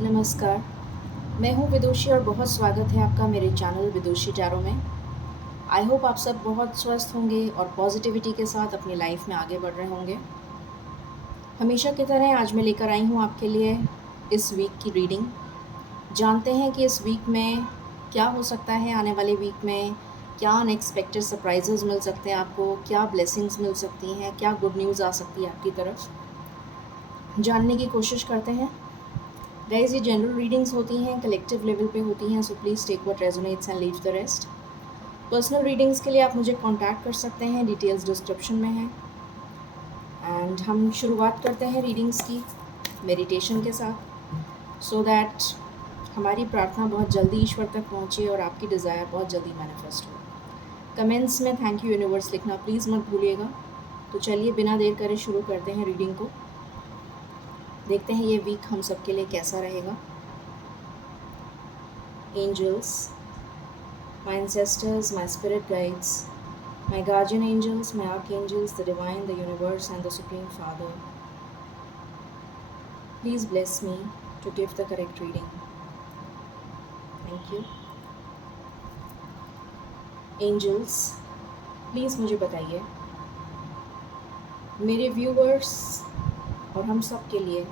नमस्कार, मैं हूँ विदुषी और बहुत स्वागत है आपका मेरे चैनल विदुषी टैरो में। आई होप आप सब बहुत स्वस्थ होंगे और पॉजिटिविटी के साथ अपनी लाइफ में आगे बढ़ रहे होंगे। हमेशा की तरह आज मैं लेकर आई हूँ आपके लिए इस वीक की रीडिंग। जानते हैं कि इस वीक में क्या हो सकता है, आने वाले वीक में क्या अनएक्सपेक्टेड सरप्राइजेज़ मिल सकते हैं आपको, क्या ब्लेसिंग्स मिल सकती हैं, क्या गुड न्यूज़ आ सकती है आपकी तरफ, जानने की कोशिश करते हैं। गाइस, ये जनरल रीडिंग्स होती हैं, कलेक्टिव लेवल पे होती हैं, so please take what resonates and leave the rest. Personal readings के लिए आप मुझे कांटेक्ट कर सकते हैं, डिटेल्स डिस्क्रिप्शन में हैं। एंड हम शुरुआत करते हैं रीडिंग्स की मेडिटेशन के साथ, सो दैट हमारी प्रार्थना बहुत जल्दी ईश्वर तक पहुँचे और आपकी डिज़ायर बहुत जल्दी मैनिफेस्ट हो। कमेंट्स में थैंक यू यूनिवर्स लिखना प्लीज़ मत भूलिएगा। तो चलिए बिना देर करे शुरू करते हैं रीडिंग को। देखते हैं ये वीक हम सबके लिए कैसा रहेगा। Angels, my ancestors, my spirit guides, my guardian angels, my archangels, the divine, the universe, and the Supreme Father, please bless me to give the correct reading. Thank you. Angels, please मुझे बताइए मेरे viewers और हम सब के लिए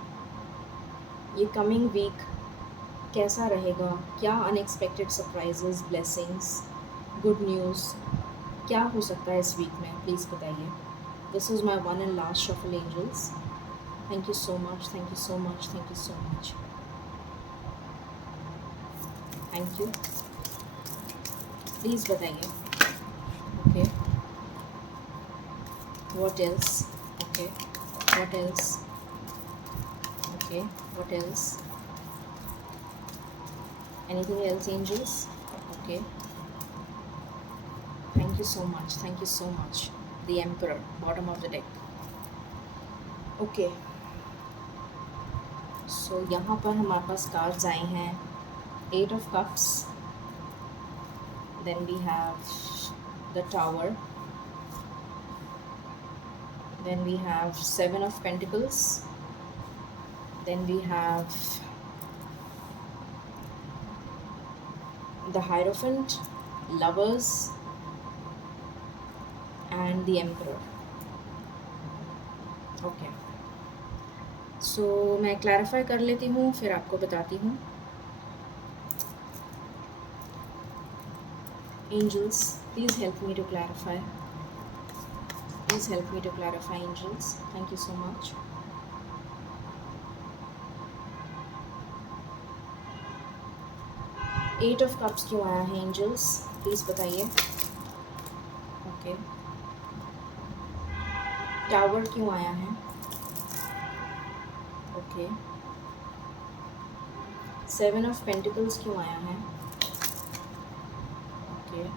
ये coming week कैसा रहेगा, क्या unexpected surprises, blessings, good news क्या हो सकता है इस वीक में, प्लीज़ बताइए। This is my one and last shuffle angels. Thank you so much, thank you so much, thank you so much, thank you. Please बताइए। Okay, what else? Okay, what else? Okay, what else? Anything else, angels? Okay. Thank you so much. Thank you so much. The Emperor, bottom of the deck. Okay. So यहाँ पर हमारे पास cards आए हैं 8 of Cups. Then we have the Tower. Then we have 7 of Pentacles. Then we have the Hierophant, Lovers, and the Emperor. Okay. So मैं clarify कर लेती हूँ, फिर आपको बताती हूँ। Angels, please help me to clarify. Please help me to clarify, angels. Thank you so much. Eight of Cups क्यों आया है, angels? Please बताइए। Okay. Tower क्यों आया है? Okay. 7 of Pentacles क्यों आया है? Okay.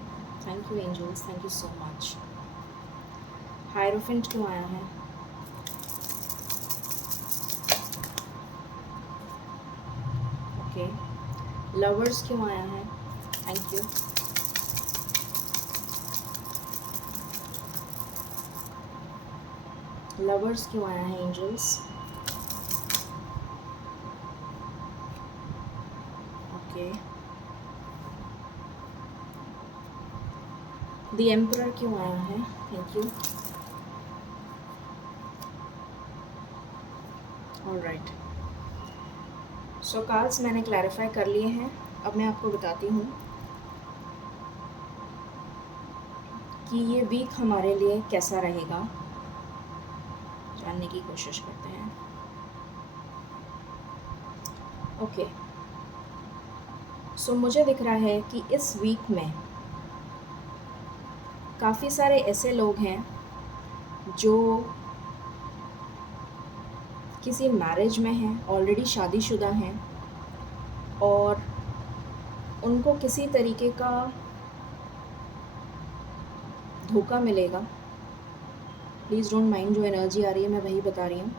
Thank you, angels. Thank you so much. Hierophant क्यों आया है? Okay. Lovers क्यों आया है? Thank you. Lovers क्यों आया है, angels? Okay. The Emperor क्यों आया है? Thank you. All right. So cards मैंने क्लैरिफाई कर लिए हैं। अब मैं आपको बताती हूँ कि ये वीक हमारे लिए कैसा रहेगा, जानने की कोशिश करते हैं। ओके, सो मुझे दिख रहा है कि इस वीक में काफ़ी सारे ऐसे लोग हैं जो किसी मैरिज में हैं, ऑलरेडी शादीशुदा हैं और उनको किसी तरीके का धोखा मिलेगा। प्लीज़ डोंट माइंड, जो एनर्जी आ रही है मैं वही बता रही हूँ।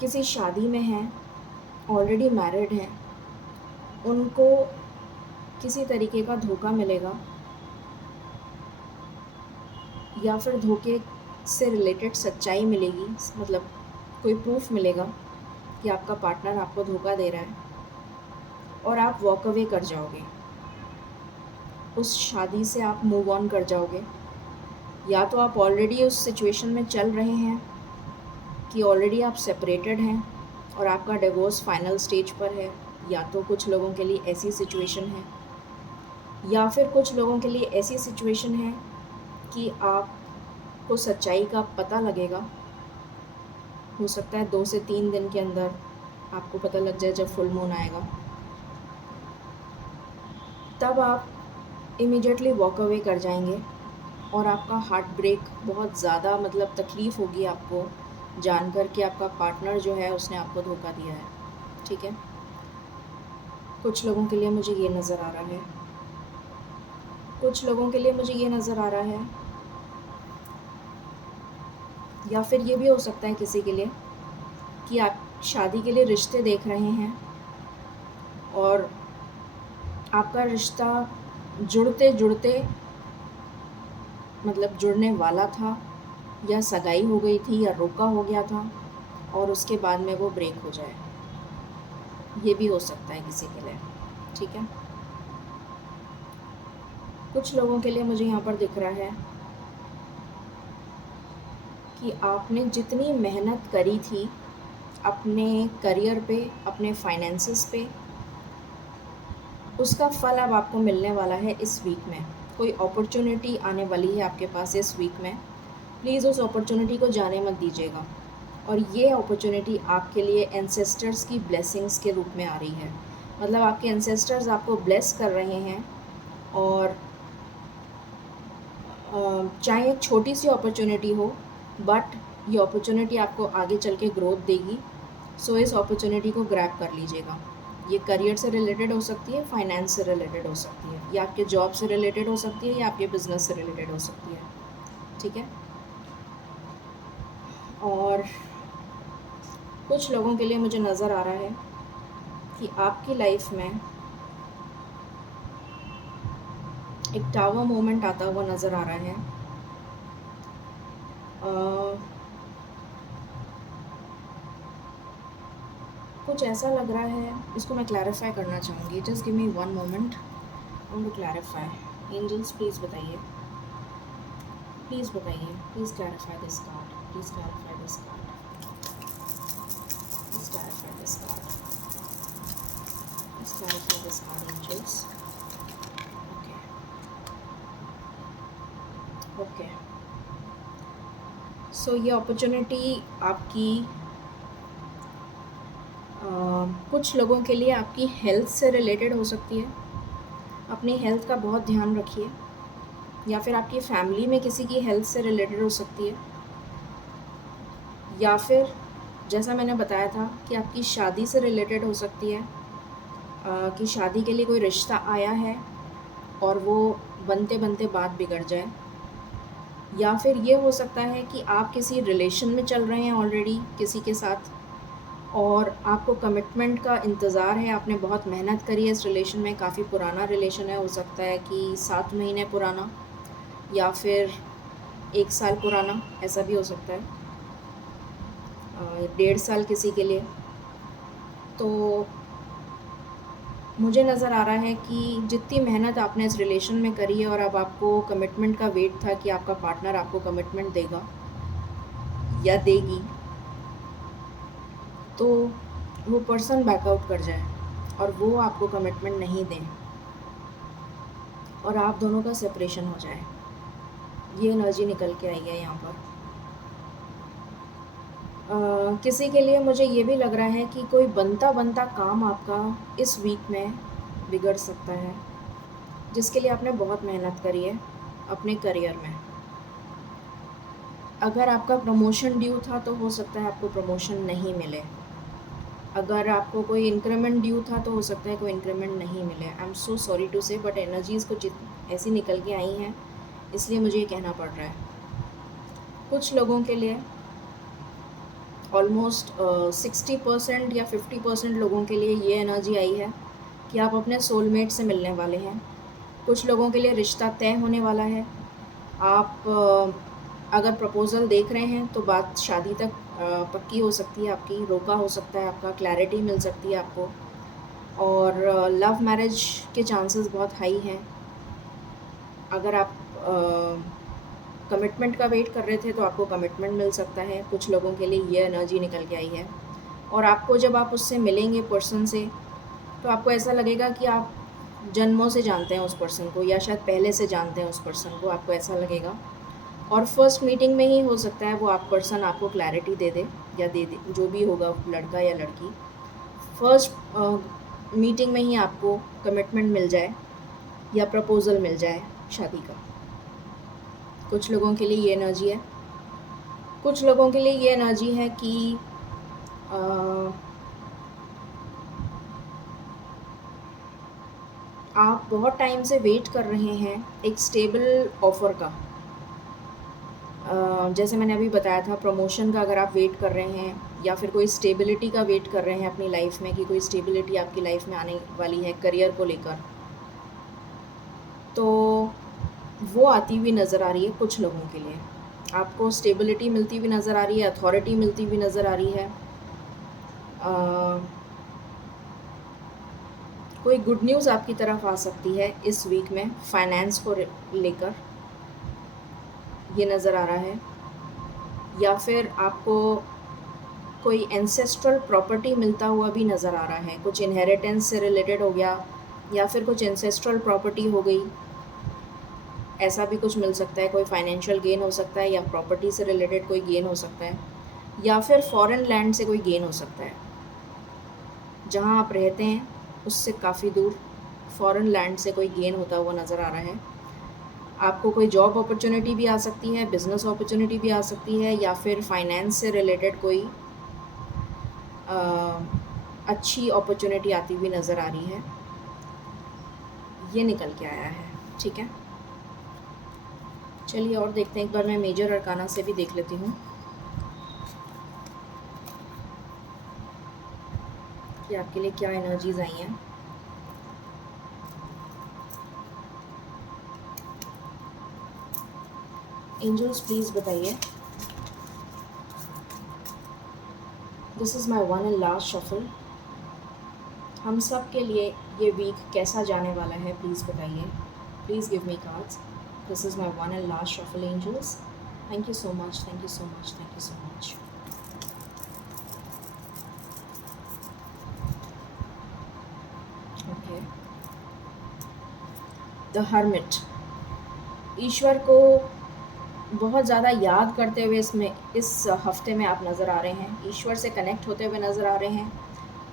किसी शादी में हैं, ऑलरेडी मैरिड हैं, उनको किसी तरीके का धोखा मिलेगा या फिर धोखे से रिलेटेड सच्चाई मिलेगी, मतलब कोई प्रूफ मिलेगा कि आपका पार्टनर आपको धोखा दे रहा है और आप वॉक अवे कर जाओगे, उस शादी से आप मूव ऑन कर जाओगे। या तो आप ऑलरेडी उस सिचुएशन में चल रहे हैं कि ऑलरेडी आप सेपरेटेड हैं और आपका डिवोर्स फाइनल स्टेज पर है, या तो कुछ लोगों के लिए ऐसी सिचुएशन है, या फिर कुछ लोगों के लिए ऐसी सिचुएशन है कि आपको सच्चाई का पता लगेगा। हो सकता है 2 से 3 दिन के अंदर आपको पता लग जाए जब फुल मून आएगा। तब आप इमीडिएटली वॉक अवे कर जाएंगे और आपका हार्ट ब्रेक बहुत ज़्यादा, मतलब तकलीफ़ होगी आपको जानकर कि आपका पार्टनर जो है उसने आपको धोखा दिया है। ठीक है, कुछ लोगों के लिए मुझे ये नज़र आ रहा है, कुछ लोगों के लिए मुझे ये नज़र आ रहा है, या फिर ये भी हो सकता है किसी के लिए कि आप शादी के लिए रिश्ते देख रहे हैं और आपका रिश्ता जुड़ते जुड़ते, मतलब जुड़ने वाला था, या सगाई हो गई थी, या रोका हो गया था और उसके बाद में वो ब्रेक हो जाए। ये भी हो सकता है किसी के लिए। ठीक है, कुछ लोगों के लिए मुझे यहाँ पर दिख रहा है कि आपने जितनी मेहनत करी थी अपने करियर पे, अपने फाइनेंसेस पे, उसका फल अब आपको मिलने वाला है इस वीक में। कोई अपॉर्चुनिटी आने वाली है आपके पास इस वीक में। प्लीज़ उस अपॉर्चुनिटी को जाने मत दीजिएगा। और ये अपॉर्चुनिटी आपके लिए एंसेस्टर्स की ब्लेसिंग्स के रूप में आ रही है। मतलब आपके एंसेस्टर्स आपको ब्लेस कर रहे हैं, और चाहे एक छोटी सी अपॉर्चुनिटी हो, बट ये अपॉर्चुनिटी आपको आगे चल के ग्रोथ देगी। सो इस अपॉर्चुनिटी को ग्रैब कर लीजिएगा। ये करियर से रिलेटेड हो सकती है, फाइनेंस से रिलेटेड हो सकती है, या आपके जॉब से रिलेटेड हो सकती है, या आपके बिजनेस से रिलेटेड हो सकती है। ठीक है, और कुछ लोगों के लिए मुझे नज़र आ रहा है कि आपकी लाइफ में एक टावर मोमेंट आता हुआ नज़र आ रहा है। कुछ ऐसा लग रहा है, इसको मैं क्लैरिफाई करना चाहूँगी। Just give me 1 moment, I want to clarify. Angels please बताइए, प्लीज़ बताइए, please clarify this card, please clarify this card, please clarify this card, please clarify this card angels. Okay, so ये opportunity आपकी कुछ लोगों के लिए आपकी health से रिलेटेड हो सकती है। अपनी हेल्थ का बहुत ध्यान रखिए, या फिर आपकी फैमिली में किसी की हेल्थ से रिलेटेड हो सकती है, या फिर जैसा मैंने बताया था कि आपकी शादी से रिलेटेड हो सकती है, कि शादी के लिए कोई रिश्ता आया है और वो बनते बनते बात बिगड़ जाए। या फिर ये हो सकता है कि आप किसी रिलेशन में चल रहे हैं ऑलरेडी किसी के साथ, और आपको कमिटमेंट का इंतज़ार है, आपने बहुत मेहनत करी है इस रिलेशन में, काफ़ी पुराना रिलेशन है, हो सकता है कि 7 महीने पुराना या फिर 1 साल पुराना, ऐसा भी हो सकता है, 1.5 साल किसी के लिए। तो मुझे नज़र आ रहा है कि जितनी मेहनत आपने इस रिलेशन में करी है और अब आपको कमिटमेंट का वेट था कि आपका पार्टनर आपको कमिटमेंट देगा या देगी, तो वो पर्सन बैकआउट कर जाए और वो आपको कमिटमेंट नहीं दें और आप दोनों का सेपरेशन हो जाए। ये एनर्जी निकल के आई है यहाँ पर। किसी के लिए मुझे ये भी लग रहा है कि कोई बनता बनता काम आपका इस वीक में बिगड़ सकता है, जिसके लिए आपने बहुत मेहनत करी है अपने करियर में। अगर आपका प्रमोशन ड्यू था तो हो सकता है आपको प्रमोशन नहीं मिले। अगर आपको कोई इंक्रीमेंट ड्यू था तो हो सकता है कोई इंक्रीमेंट नहीं मिले। I am so sorry to say, but energies कुछ ऐसी निकल के आई हैं, इसलिए मुझे ये कहना पड़ रहा है। कुछ लोगों के लिए ऑलमोस्ट 60% या 50% लोगों के लिए ये एनर्जी आई है कि आप अपने सोलमेट से मिलने वाले हैं। कुछ लोगों के लिए रिश्ता तय होने वाला है। आप अगर प्रपोज़ल देख रहे हैं तो बात शादी तक पक्की हो सकती है आपकी, रोका हो सकता है आपका, क्लैरिटी मिल सकती है आपको। और लव मैरिज के चांसेस बहुत हाई हैं। अगर आप कमिटमेंट का वेट कर रहे थे तो आपको कमिटमेंट मिल सकता है। कुछ लोगों के लिए ये एनर्जी निकल के आई है। और आपको जब आप उससे मिलेंगे पर्सन से, तो आपको ऐसा लगेगा कि आप जन्मों से जानते हैं उस पर्सन को, या शायद पहले से जानते हैं उस पर्सन को, आपको ऐसा लगेगा। और फर्स्ट मीटिंग में ही हो सकता है वो आप पर्सन आपको क्लैरिटी दे दे, या दे दे, जो भी होगा, लड़का या लड़की। फर्स्ट मीटिंग में ही आपको कमिटमेंट मिल जाए या प्रपोज़ल मिल जाए शादी का। कुछ लोगों के लिए ये एनर्जी है। कुछ लोगों के लिए ये एनर्जी है कि अ, आप बहुत टाइम से वेट कर रहे हैं एक स्टेबल ऑफ़र का। जैसे मैंने अभी बताया था, प्रमोशन का अगर आप वेट कर रहे हैं, या फिर कोई स्टेबिलिटी का वेट कर रहे हैं अपनी लाइफ में, कि कोई स्टेबिलिटी आपकी लाइफ में आने वाली है करियर को लेकर, तो वो आती हुई नज़र आ रही है कुछ लोगों के लिए। आपको स्टेबिलिटी मिलती हुई नज़र आ रही है, अथॉरिटी मिलती हुई नज़र आ रही है। कोई गुड न्यूज़ आपकी तरफ आ सकती है इस वीक में फाइनेंस को लेकर, ये नज़र आ रहा है। या फिर आपको कोई एंसेस्ट्रल प्रॉपर्टी मिलता हुआ भी नज़र आ रहा है। कुछ इनहेरिटेंस से रिलेटेड हो गया, या फिर कुछ एंसेस्ट्रल प्रॉपर्टी हो गई, ऐसा भी कुछ मिल सकता है। कोई फाइनेंशियल गेन हो सकता है, या प्रॉपर्टी से रिलेटेड कोई गेन हो सकता है, या फिर फॉरेन लैंड से कोई गेन हो सकता है। जहाँ आप रहते हैं उससे काफ़ी दूर फॉरेन लैंड से कोई गेन होता हुआ नज़र आ रहा है। आपको कोई जॉब अपॉर्चुनिटी भी आ सकती है, बिज़नेस अपॉर्चुनिटी भी आ सकती है, या फिर फाइनेंस से रिलेटेड कोई अच्छी अपॉर्चुनिटी आती हुई नज़र आ रही है। ये निकल के आया है, ठीक है। चलिए और देखते हैं, एक बार मैं मेजर अरकाना से भी देख लेती हूँ कि आपके लिए क्या एनर्जीज आई हैं। एंजल्स प्लीज़ बताइए। This is my one and last shuffle. हम सब के लिए ये वीक कैसा जाने वाला है, प्लीज़ बताइए। Please give me cards. This is my one and last shuffle angels. Thank you so much, thank you so much, thank you so much. Okay, the hermit. ईश्वर को बहुत ज़्यादा याद करते हुए इस हफ्ते में आप नज़र आ रहे हैं। ईश्वर से कनेक्ट होते हुए नज़र आ रहे हैं।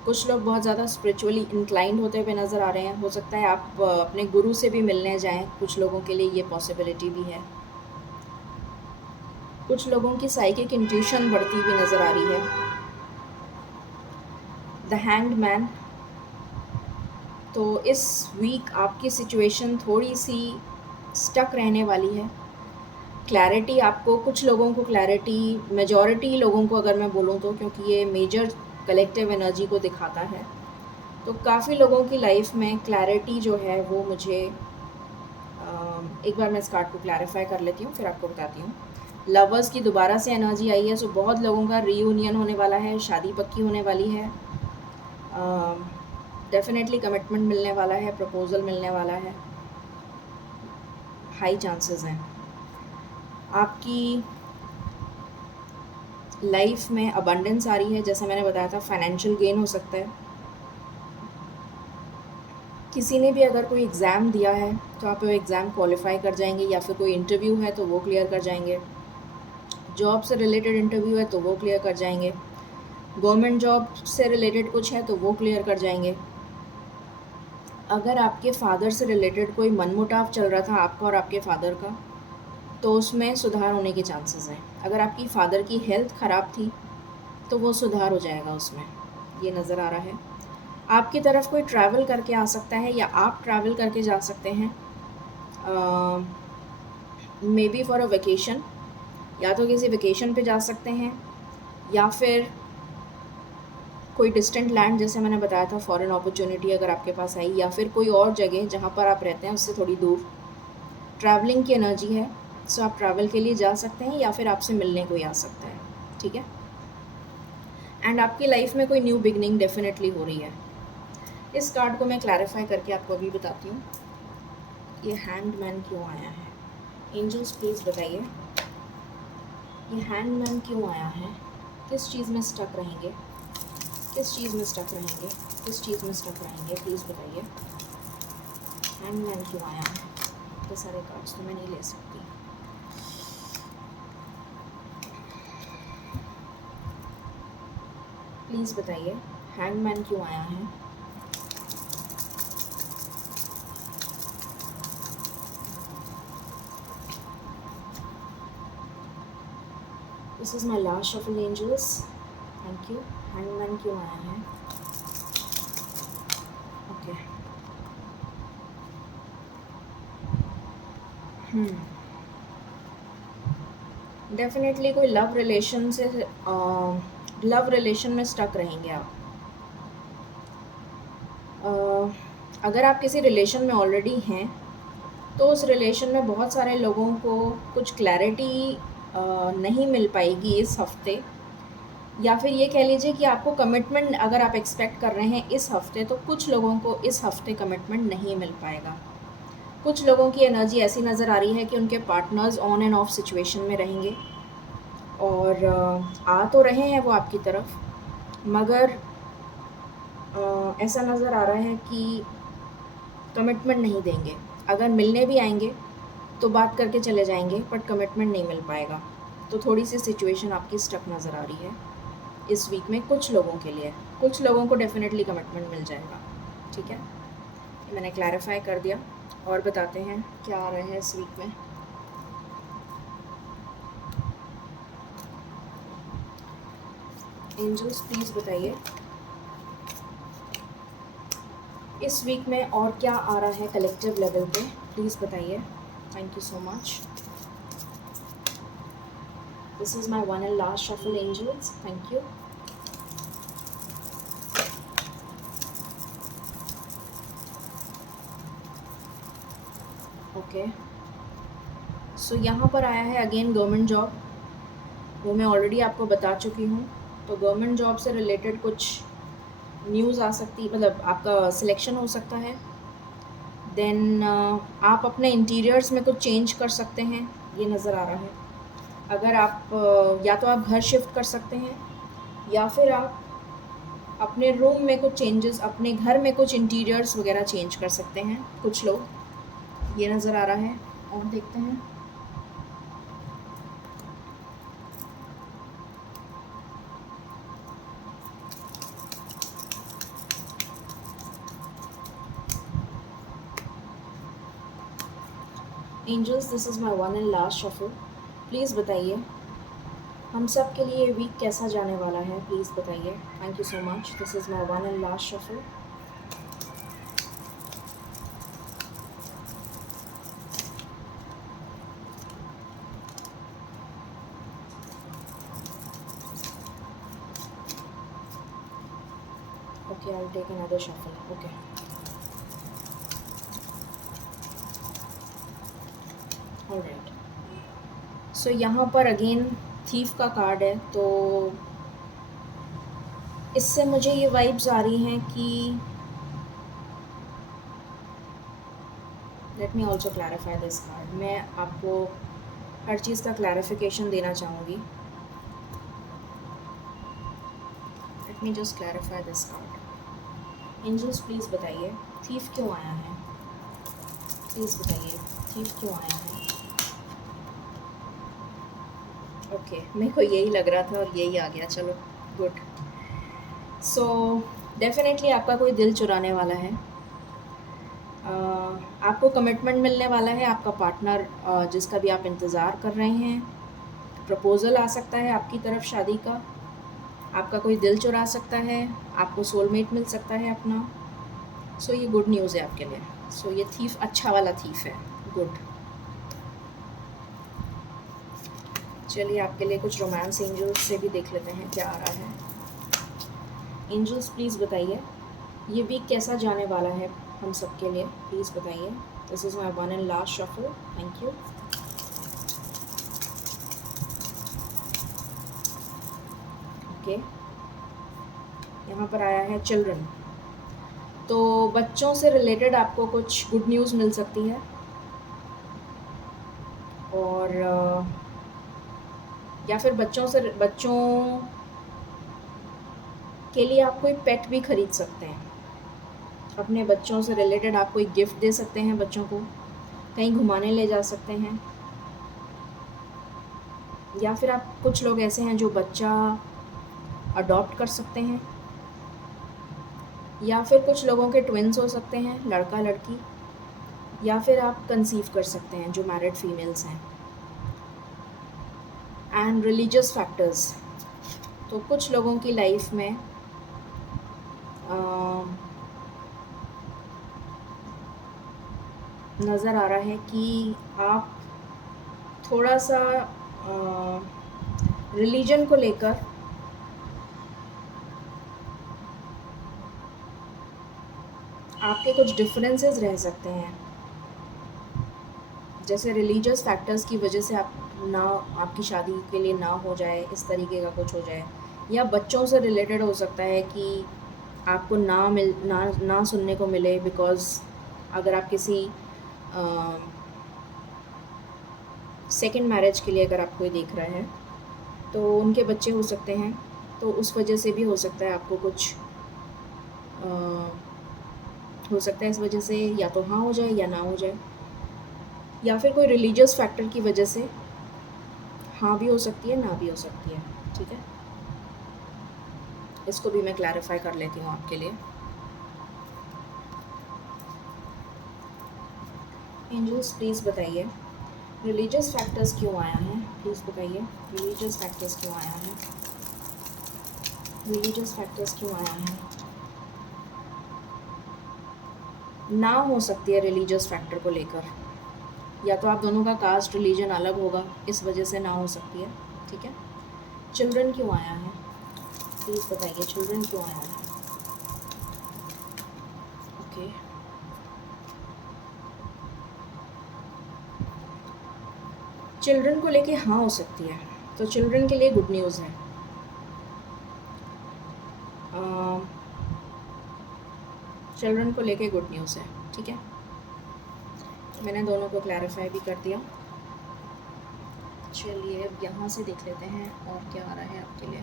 कुछ लोग बहुत ज़्यादा स्पिरिचुअली इंक्लाइंड होते हुए नज़र आ रहे हैं। हो सकता है आप अपने गुरु से भी मिलने जाएं। कुछ लोगों के लिए ये पॉसिबिलिटी भी है। कुछ लोगों की साइकिक इंट्यूशन बढ़ती हुई नज़र आ रही है। The hanged man. तो इस वीक आपकी सिचुएशन थोड़ी सी स्टक रहने वाली है। क्लैरिटी आपको, कुछ लोगों को क्लैरिटी, मेजॉरिटी लोगों को अगर मैं बोलूँ तो, क्योंकि ये मेजर कलेक्टिव एनर्जी को दिखाता है, तो काफ़ी लोगों की लाइफ में क्लैरिटी जो है वो मुझे एक बार मैं इस कार्ड को क्लैरिफाई कर लेती हूँ, फिर आपको बताती हूँ। लवर्स की दोबारा से एनर्जी आई है, सो बहुत लोगों का रीयूनियन होने वाला है, शादी पक्की होने वाली है, डेफिनेटली कमिटमेंट मिलने वाला है, प्रपोजल मिलने वाला है, हाई चांसेस हैं। आपकी लाइफ में अबंडेंस आ रही है, जैसे मैंने बताया था, फाइनेंशियल गेन हो सकता है। किसी ने भी अगर कोई एग्ज़ाम दिया है तो आप वो एग्ज़ाम क्वालिफाई कर जाएंगे, या फिर कोई इंटरव्यू है तो वो क्लियर कर जाएंगे। जॉब से रिलेटेड इंटरव्यू है तो वो क्लियर कर जाएंगे। गवर्नमेंट जॉब से रिलेटेड कुछ है तो वो क्लियर कर जाएंगे। अगर आपके फादर से रिलेटेड कोई मनमुटाव चल रहा था आपका और आपके फादर का, तो उसमें सुधार होने के चांसेस हैं। अगर आपकी फादर की हेल्थ ख़राब थी तो वो सुधार हो जाएगा उसमें, ये नज़र आ रहा है। आपकी तरफ कोई ट्रैवल करके आ सकता है, या आप ट्रैवल करके जा सकते हैं, may be for a vacation. या तो किसी वेकेशन पे जा सकते हैं, या फिर कोई डिस्टेंट लैंड, जैसे मैंने बताया था, फॉरेन अपॉर्चुनिटी अगर आपके पास आई, या फिर कोई और जगह जहाँ पर आप रहते हैं उससे थोड़ी दूर। ट्रैवलिंग की एनर्जी है, सो आप ट्रैवल के लिए जा सकते हैं, या फिर आपसे मिलने कोई आ सकता है, ठीक है। एंड आपकी लाइफ में कोई न्यू बिगनिंग डेफिनेटली हो रही है। इस कार्ड को मैं क्लैरिफाई करके आपको अभी बताती हूँ। ये हैंडमैन क्यों आया है? एंजल्स प्लीज़ बताइए, ये हैंडमैन क्यों आया है? किस चीज़ में स्टक रहेंगे? किस चीज़ में स्टक रहेंगे? किस चीज़ में स्टक रहेंगे? प्लीज़ बताइए, हैंडमैन क्यों आया है? इतने सारे कार्ड्स तो मैं नहीं ले सकती। प्लीज़ बताइए, हैंडमैन क्यों आया है? This is my last shuffle angels, thank you. Handman क्यों आया है? ओके, डेफिनेटली कोई लव रिलेशन से लव रिलेशन में स्टक रहेंगे आप। अगर आप किसी रिलेशन में ऑलरेडी हैं तो उस रिलेशन में बहुत सारे लोगों को कुछ क्लैरिटी नहीं मिल पाएगी इस हफ्ते, या फिर ये कह लीजिए कि आपको कमिटमेंट अगर आप एक्सपेक्ट कर रहे हैं इस हफ्ते, तो कुछ लोगों को इस हफ्ते कमिटमेंट नहीं मिल पाएगा। कुछ लोगों की एनर्जी ऐसी नज़र आ रही है कि उनके partners on end of situation में रहेंगे और आ तो रहे हैं वो आपकी तरफ, मगर ऐसा नज़र आ रहा है कि कमिटमेंट नहीं देंगे। अगर मिलने भी आएंगे तो बात करके चले जाएंगे, बट कमिटमेंट नहीं मिल पाएगा। तो थोड़ी सी सिचुएशन आपकी स्टक नज़र आ रही है इस वीक में कुछ लोगों के लिए। कुछ लोगों को डेफिनेटली कमिटमेंट मिल जाएगा, ठीक है। मैंने क्लैरिफाई कर दिया, और बताते हैं क्या आ रहा है इस वीक में। एंजल्स प्लीज़ बताइए इस वीक में और क्या आ रहा है कलेक्टिव लेवल पे, प्लीज़ बताइए। Thank you so much. This is my one and last shuffle angels, thank you. Okay, so यहाँ पर आया है अगेन गवर्नमेंट जॉब, वो मैं ऑलरेडी आपको बता चुकी हूँ। तो गवर्नमेंट जॉब से रिलेटेड कुछ न्यूज़ आ सकती, मतलब आपका सिलेक्शन हो सकता है। देन आप अपने इंटीरियर्स में कुछ चेंज कर सकते हैं, ये नज़र आ रहा है। अगर आप या तो आप घर शिफ्ट कर सकते हैं, या फिर आप अपने रूम में कुछ चेंजेस, अपने घर में कुछ इंटीरियर्स वगैरह चेंज कर सकते हैं कुछ लोग, ये नज़र आ रहा है। और देखते हैं, angels this is my one and last shuffle, please बताइए हम सब के लिए ये वीक कैसा जाने वाला है, प्लीज़ बताइए। Thank you so much. This is my one and last shuffle. Okay, I'll take another shuffle. Okay. Alright. So यहाँ पर अगेन थीफ का कार्ड है, तो इससे मुझे ये वाइब्स आ रही हैं कि let me also clarify this card. मैं आपको हर चीज़ का क्लैरिफिकेशन देना चाहूँगी। Let me just clarify this card. Angels please बताइए थीफ क्यों आया है, प्लीज़ बताइए थीफ क्यों आया है। ओके, मेरे को यही लग रहा था और यही आ गया, चलो गुड। सो डेफिनेटली आपका कोई दिल चुराने वाला है, आपको कमिटमेंट मिलने वाला है। आपका पार्टनर जिसका भी आप इंतज़ार कर रहे हैं, प्रपोज़ल आ सकता है आपकी तरफ शादी का, आपका कोई दिल चुरा सकता है, आपको सोलमेट मिल सकता है अपना। सो ये गुड न्यूज़ है आपके लिए। सो ये थीफ अच्छा वाला थीफ है, गुड। चलिए आपके लिए कुछ रोमांस एंजल्स से भी देख लेते हैं क्या आ रहा है। एंजल्स प्लीज़ बताइए ये वीक कैसा जाने वाला है हम सब के लिए, प्लीज़ बताइए। This is my one and last shuffle, thank you. Okay, यहाँ पर आया है चिल्ड्रन। तो बच्चों से रिलेटेड आपको कुछ गुड न्यूज़ मिल सकती है, और या फिर बच्चों के लिए आप कोई पेट भी खरीद सकते हैं। अपने बच्चों से रिलेटेड आप कोई गिफ्ट दे सकते हैं, बच्चों को कहीं घुमाने ले जा सकते हैं, या फिर आप कुछ लोग ऐसे हैं जो बच्चा अडॉप्ट कर सकते हैं, या फिर कुछ लोगों के ट्विन्स हो सकते हैं, लड़का लड़की, या फिर आप कंसीव कर सकते हैं जो मैरिड फीमेल्स हैं। एंड रिलीजियस फैक्टर्स, तो कुछ लोगों की लाइफ में नज़र आ रहा है कि आप थोड़ा सा रिलीजन को लेकर आपके कुछ डिफरेंसेस रह सकते हैं। जैसे रिलीजियस फैक्टर्स की वजह से आपकी शादी के लिए ना हो जाए, इस तरीके का कुछ हो जाए, या बच्चों से रिलेटेड हो सकता है कि आपको ना सुनने को मिले, बिकॉज़ अगर आप किसी सेकंड मैरिज के लिए अगर आप कोई देख रहे हैं तो उनके बच्चे हो सकते हैं, तो उस वजह से भी हो सकता है आपको कुछ हो सकता है इस वजह से या तो हाँ हो जाए या ना हो जाए, या फिर कोई रिलीजियस फैक्टर की वजह से हाँ भी हो सकती है, ना भी हो सकती है। ठीक है, इसको भी मैं क्लैरिफाई कर लेती हूँ आपके लिए। एंजल्स प्लीज़ बताइए रिलीजियस फैक्टर्स क्यों आया है, प्लीज़ बताइए रिलीजियस फैक्टर्स क्यों आया है, रिलीजियस फैक्टर्स क्यों आया है। ना हो सकती है रिलीजियस फैक्टर को लेकर, या तो आप दोनों का कास्ट रिलीजन अलग होगा, इस वजह से ना हो सकती है। ठीक है, चिल्ड्रन क्यों आया है, प्लीज़ बताइए चिल्ड्रन क्यों आया है। ओके, चिल्ड्रन को लेके हाँ हो सकती है, तो चिल्ड्रन के लिए गुड न्यूज़ है। चिल्ड्रन को लेके गुड न्यूज़ है। ठीक है, मैंने दोनों को क्लैरिफाई भी कर दिया। चलिए अब यहाँ से देख लेते हैं और क्या आ रहा है आपके लिए।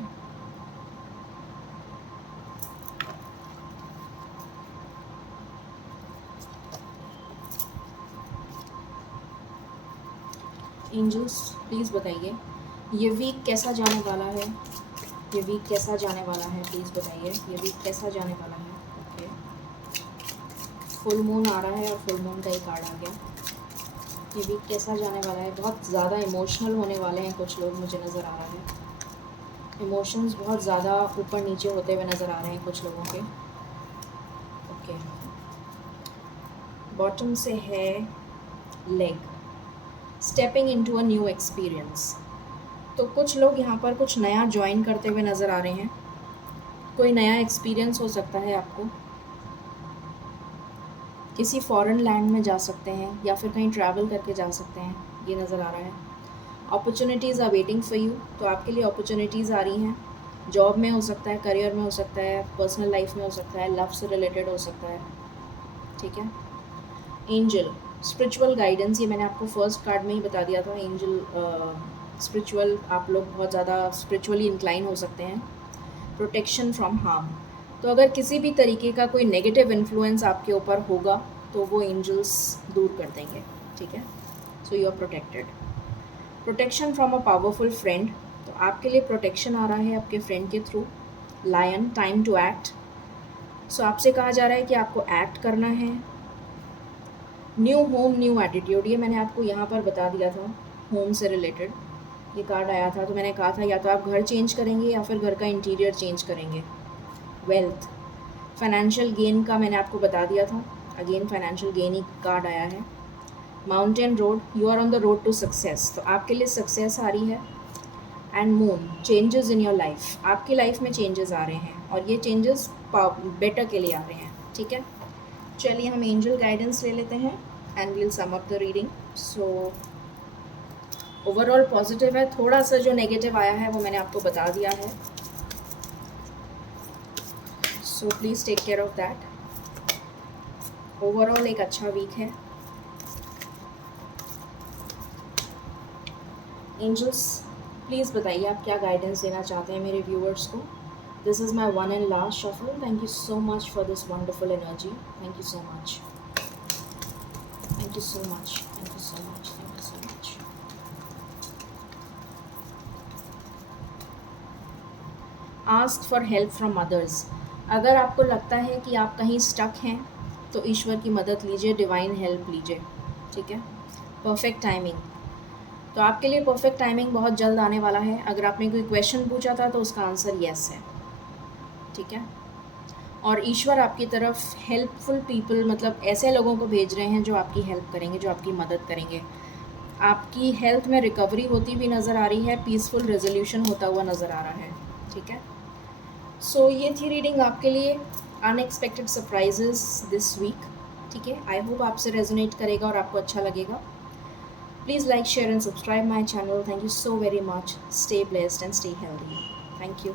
एंजल्स प्लीज़ बताइए ये वीक कैसा जाने वाला है, ये वीक कैसा जाने वाला है, प्लीज़ बताइए ये वीक कैसा जाने वाला है। ओके, फुल मून आ रहा है और फुल मून का ही कार्ड आ गया। ये वीक कैसा जाने वाला है, बहुत ज़्यादा इमोशनल होने वाले हैं कुछ लोग, मुझे नज़र आ रहा है। इमोशंस बहुत ज़्यादा ऊपर नीचे होते हुए नज़र आ रहे हैं कुछ लोगों के। ओके, बॉटम से है leg, stepping into a new experience. तो कुछ लोग यहाँ पर कुछ नया ज्वाइन करते हुए नज़र आ रहे हैं, कोई नया एक्सपीरियंस हो सकता है आपको, किसी फॉरेन लैंड में जा सकते हैं या फिर कहीं ट्रैवल करके जा सकते हैं, ये नज़र आ रहा है। Opportunities are waiting for you, तो आपके लिए अपॉर्चुनिटीज़ आ रही हैं, जॉब में हो सकता है, करियर में हो सकता है, पर्सनल लाइफ में हो सकता है, लव से रिलेटेड हो सकता है। ठीक है, एंजल स्पिरिचुअल गाइडेंस, ये मैंने आपको फर्स्ट कार्ड में ही बता दिया था। एंजल स्पिरिचुअल, आप लोग बहुत ज़्यादा स्पिरिचुअली इंक्लाइन हो सकते हैं। प्रोटेक्शन फ्रॉम हार्म, तो अगर किसी भी तरीके का कोई नेगेटिव इन्फ्लुएंस आपके ऊपर होगा तो वो एंजल्स दूर कर देंगे। ठीक है, so you are protected. Protection from a powerful friend, तो आपके लिए प्रोटेक्शन आ रहा है आपके फ्रेंड के through. Lion, time to act, so आपसे कहा जा रहा है कि आपको एक्ट करना है। न्यू होम न्यू एटीट्यूड, ये मैंने आपको यहाँ पर बता दिया था, होम से रिलेटेड ये कार्ड आया था, तो मैंने कहा था या तो आप घर चेंज करेंगे या फिर घर का इंटीरियर चेंज करेंगे। वेल्थ, फाइनेंशियल गेन का मैंने आपको बता दिया था, अगेन फाइनेंशियल गेन ही कार्ड आया है। Mountain road, you are on the road to success, तो आपके लिए सक्सेस आ रही है। And moon, changes in your life, आपकी लाइफ में चेंजेस आ रहे हैं और ये चेंजेस बेटर के लिए आ रहे हैं। ठीक है, चलिए हम एंजल गाइडेंस ले लेते हैं and will sum up the reading. So overall positive है, थोड़ा सा जो नेगेटिव आया है वो मैंने आपको बता दिया है। So please take care of that. Overall एक अच्छा वीक है। एंजल्स प्लीज़ बताइए आप क्या गाइडेंस देना चाहते हैं मेरे व्यूअर्स को। This is my one and last shuffle. Thank you so much for this wonderful energy. Thank you so much, thank you so much, thank you so much, thank you so much. Ask for help from others. अगर आपको लगता है कि आप कहीं stuck हैं तो ईश्वर की मदद लीजिए, डिवाइन हेल्प लीजिए, ठीक है। परफेक्ट टाइमिंग, तो आपके लिए परफेक्ट टाइमिंग बहुत जल्द आने वाला है। अगर आपने कोई क्वेश्चन पूछा था तो उसका आंसर येस है, ठीक है। और ईश्वर आपकी तरफ हेल्पफुल पीपल, मतलब ऐसे लोगों को भेज रहे हैं जो आपकी हेल्प करेंगे, जो आपकी मदद करेंगे। आपकी हेल्थ में रिकवरी होती हुई नज़र आ रही है, पीसफुल रेजोल्यूशन होता हुआ नज़र आ रहा है, ठीक है। सो ये थी रीडिंग आपके लिए, अनएक्सपेक्टेड सरप्राइजेस दिस वीक, ठीक है। आई होप आपसे रेजोनेट करेगा और आपको अच्छा लगेगा। Please like, share and subscribe my channel. Thank you so very much. Stay blessed and stay healthy. Thank you.